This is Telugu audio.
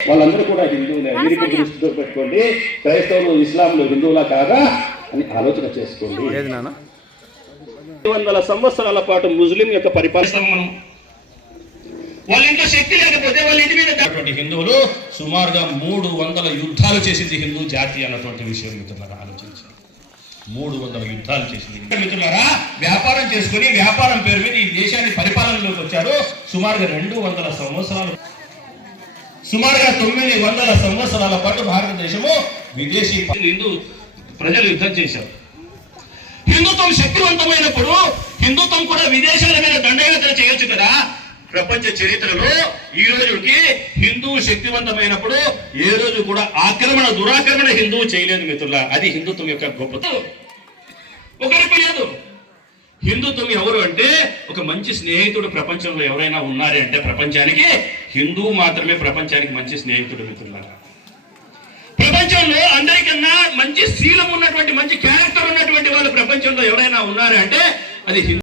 వాళ్ళందరూ కూడా హిందువులే. మీరు దృష్టితో పెట్టుకోండి, క్రైస్తవులు ఇస్లాంలు హిందువులా కాదా అని ఆలోచన చేసుకోండి. 100 సంవత్సరాల పాటు ముస్లిం యొక్క పరిపాలన వాళ్ళ ఇంట్లో శక్తి లేకపోతే వాళ్ళ ఇంటి మీద హిందువులు సుమారుగా 300 యుద్ధాలు చేసింది హిందూ జాతి అన్నటువంటి విషయం మిత్రులారా ఆలోచించారు. 300 యుద్ధాలు చేసింది మిత్రులారా. వ్యాపారం చేసుకుని వ్యాపారం పేరు మీద ఈ దేశాన్ని పరిపాలనలోకి వచ్చారు. సుమారుగా 200 సంవత్సరాలు, సుమారుగా 900 సంవత్సరాల పాటు భారతదేశము విదేశీ హిందూ ప్రజలు యుద్ధం చేశారు. హిందుత్వం శక్తివంతమైనప్పుడు హిందుత్వం కూడా విదేశాల మీద దండయాత్ర చేయొచ్చు కదా. ప్రపంచ చరిత్రలో ఈ రోజుకి హిందువు శక్తివంతమైనప్పుడు ఏ రోజు కూడా దురాక్రమణ హిందువు చేయలేదు మిత్రులా. అది హిందుత్వం యొక్క గొప్పతనం. ఒకరికి లేదు. హిందుత్వం ఎవరు అంటే ఒక మంచి స్నేహితుడు ప్రపంచంలో ఎవరైనా ఉన్నారే అంటే ప్రపంచానికి హిందువు మాత్రమే ప్రపంచానికి మంచి స్నేహితుడు మిత్రులారా. ప్రపంచంలో అందరికన్నా మంచి శీలం ఉన్నటువంటి మంచి క్యారెక్టర్ ఉన్నటువంటి వాళ్ళు ప్రపంచంలో ఎవరైనా ఉన్నారే అంటే అది హిందూ.